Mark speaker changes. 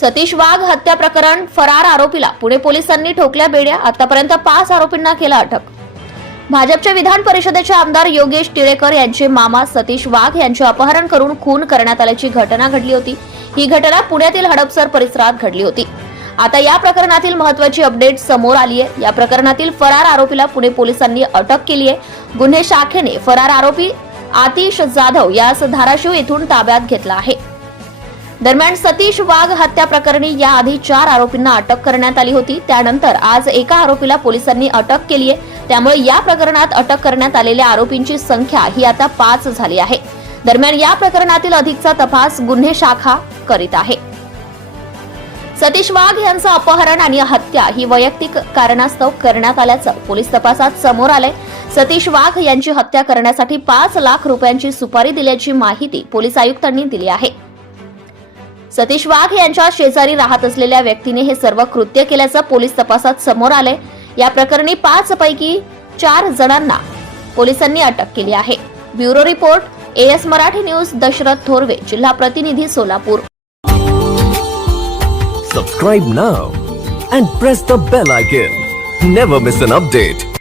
Speaker 1: सतीश वाघ हत्या प्रकरण फरार आरोपीला पुणे पोलिसांनी ठोकल्या बेड्या आतापर्यंत पाच आरोपींना केला अटक. भाजपच्या विधान परिषदेचे आमदार योगेश टिळेकर यांचे मामा सतीश वाघ यांचे अपहरण करून खून करण्यात आल्याची घटना घडली होती. ही घटना पुण्यातील हडपसर परिसरात घडली होती. आता या प्रकरणातील महत्वाची अपडेट समोर आली आहे या प्रकरणातील फरार आरोपीला पुणे पोलिसांनी अटक केली आहे गुन्हे शाखेने फरार आरोपी आतिश जाधव यास धाराशिव येथून ताब्यात घेतला आहे. दरम्यान सतीश वाघ हत्या प्रकरणी याआधी चार आरोपींना अटक करण्यात आली होती. त्यानंतर आज एका आरोपीला पोलिसांनी अटक केली आहे. त्यामुळे या प्रकरणात अटक करण्यात आलेल्या आरोपींची संख्या ही आता पाच झाली आहे. दरम्यान या प्रकरणातील अधिकचा तपास गुन्हे शाखा करीत आहे. सतीश वाघ यांचं अपहरण आणि हत्या ही वैयक्तिक कारणास्तव करण्यात आल्याचं पोलीस तपासात समोर आलंय. सतीश वाघ यांची हत्या करण्यासाठी पाच लाख रुपयांची सुपारी दिल्याची माहिती पोलीस आयुक्तांनी दिली आहे. सतीश वाघ यांच्या शेजारी राहत असलेल्या व्यक्तीने हे सर्व कृत्य केल्याचं पोलीस तपासात समोर आले या प्रकरणी पाच पैकी चार जणांना पोलिसांनी अटक केली आहे. Bureau report AS Marathi news Dashrath Thorve जिल्हा प्रतिनिधी Solapur.
Speaker 2: Subscribe now and press the bell icon never miss an update